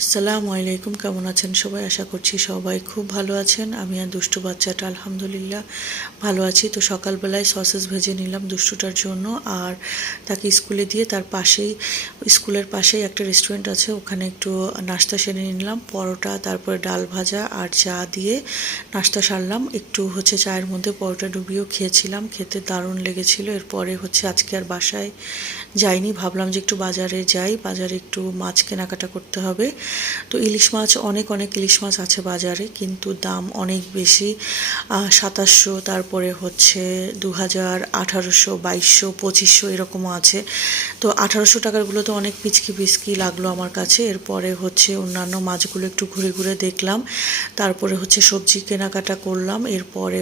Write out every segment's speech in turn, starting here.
আসসালামু আলাইকুম, কেমন আছেন সবাই? আশা করছি সবাই খুব ভালো আছেন। আমি আর দুষ্টু বাচ্চাটা আলহামদুলিল্লাহ ভালো আছি। তো সকালবেলায় সসেস ভেজে নিলাম দুষ্টুটার জন্য, আর তাকে স্কুলে দিয়ে তার পাশেই, স্কুলের পাশেই একটা রেস্টুরেন্ট আছে, ওখানে একটু নাস্তা সেরে নিলাম। পরোটা, তারপরে ডাল ভাজা আর চা দিয়ে নাস্তা সারলাম। একটু চায়ের মধ্যে পরোটা ডুবিয়েও খেয়েছিলাম, খেতে দারুণ লেগেছিল। এরপরে আজকে আর বাসায় যাইনি, ভাবলাম যে একটু বাজারে যাই, বাজারে একটু মাছ কেনাকাটা করতে হবে। তো ইলিশ মাছ, অনেক অনেক ইলিশ মাছ আছে বাজারে, কিন্তু দাম অনেক বেশি। 2700, তারপরে 2000, 1800, 2200, 2500 এরকমও আছে। তো 1800 টাকারগুলো তো অনেক পিচকি পিচকি লাগলো আমার কাছে। এরপরে অন্যান্য মাছগুলো একটু ঘুরে ঘুরে দেখলাম, তারপরে সবজি কেনাকাটা করলাম। এরপরে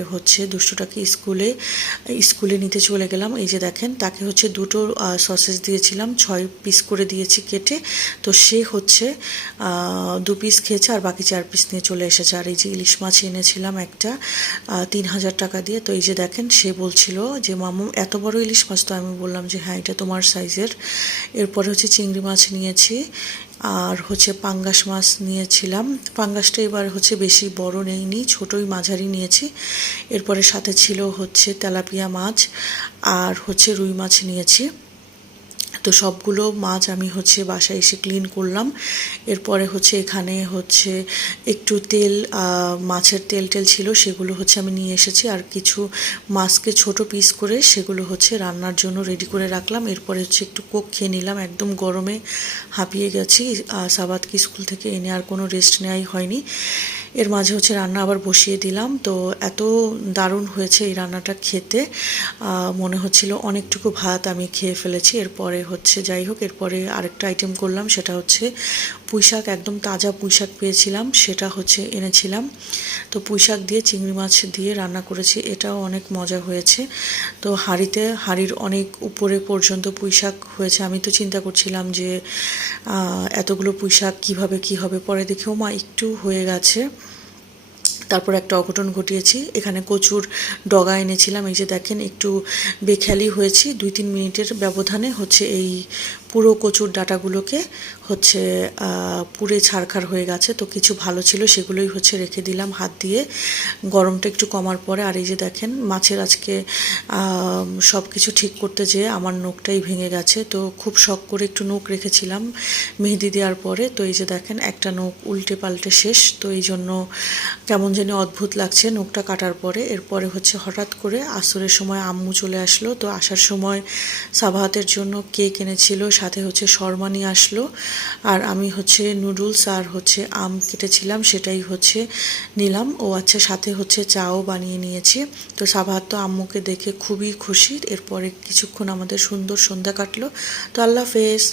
দুষ্টুটাকে স্কুলে নিতে চলে গেলাম। এই যে দেখেন, তাকে দুটো সসেজ দিয়েছিলাম, 6 পিস করে দিয়েছি কেটে। তো সে 2 পিস খেয়েছে আর বাকি 4 পিস নিয়ে চলে এসেছে। আর এই যে ইলিশ মাছ এনেছিলাম একটা 3000 টাকা দিয়ে। তো এই যে দেখেন, সে বলছিল যে মামু এত বড় ইলিশ মাছ? তো আমি বললাম যে হ্যাঁ, এটা তোমার সাইজের। এরপরে চিংড়ি মাছ নিয়েছি, আর পাঙ্গাস মাছ নিয়েছিলাম। পাঙ্গাসটা এবার বেশি বড় নেইনি, ছোটোই মাঝারি নিয়েছি। এরপরে সাথে ছিল তেলাপিয়া মাছ, আর রুই মাছ নিয়েছি। তো সবগুলো মাছ আমি বাসায় এসে ক্লিন করলাম। এরপরে এখানে একটু তেল, মাছের তেল টেল ছিল, সেগুলো আমি নিয়ে এসেছি। আর কিছু মাছকে ছোট পিস করে সেগুলো রান্নার জন্য রেডি করে রাখলাম। এরপরে একটু কোক খেয়ে নিলাম, একদম গরমে হাঁপিয়ে গেছি। সাবাতকে স্কুল থেকে এনে আর কোনো রেস্ট নেওয়াই হয়নি। এর মাঝে রান্না আবার বসিয়ে দিলাম। তো এত দারুণ হয়েছে এই রান্নাটা খেতে, মনে হচ্ছিল অনেকটুকু ভাত আমি খেয়ে ফেলেছি। এরপরে যাই হোক, এরপরে আরেকটা আইটেম করলাম, সেটা পুঁইশাক, একদম তাজা পুঁইশাক পেয়েছিলাম, সেটা এনেছিলাম। তো পুঁইশাক দিয়ে চিংড়ি মাছ দিয়ে রান্না করেছি, এটাও অনেক মজা হয়েছে। তো হাঁড়ির অনেক উপরে পর্যন্ত পুঁইশাক হয়েছে। আমি তো চিন্তা করছিলাম যে এতগুলো পুঁইশাক কীভাবে কী হবে, পরে দেখেও মা একটু হয়ে গেছে। তারপর একটা অঘটন ঘটিয়েছি, এখানে কচুর ডগা এনেছিলাম। এই যে দেখেন, একটু বেখেয়ালি হয়েছি, 2-3 মিনিটের ব্যবধানে এই পুরো কচুর ডাঁটাগুলোকে পুড়ে ছারখার হয়ে গেছে। তো কিছু ভালো ছিল, সেগুলোই রেখে দিলাম হাত দিয়ে, গরমটা একটু কমার পরে। আর এই যে দেখেন, মাছের আজকে সব কিছু ঠিক করতে যেয়ে আমার নখটাই ভেঙে গেছে। তো খুব শখ করে একটু নখ রেখেছিলাম মেহেদি দেওয়ার পরে। তো এই যে দেখেন, একটা নখ উল্টে পাল্টে শেষ। তো এই জন্য কেমন জানি অদ্ভুত লাগছে নখটা কাটার পরে। এরপরে হঠাৎ করে আসরের সময় আম্মু চলে আসলো। তো আসার সময় সাবাহাতের জন্য কেক এনেছিল, সাথে শর্মা নিয়ে আসলো। আর আমি নুডলস আর আম কেটেছিলাম, সেটাই নিলাম। ও আচ্ছা, সাথে চাও বানিয়ে নিয়েছি। তো সাবাহাত তো আম্মুকে দেখে খুবই খুশি। এরপরে কিছুক্ষণ আমাদের সুন্দর সন্ধ্যা কাটলো। তো আল্লাহ হাফেজ।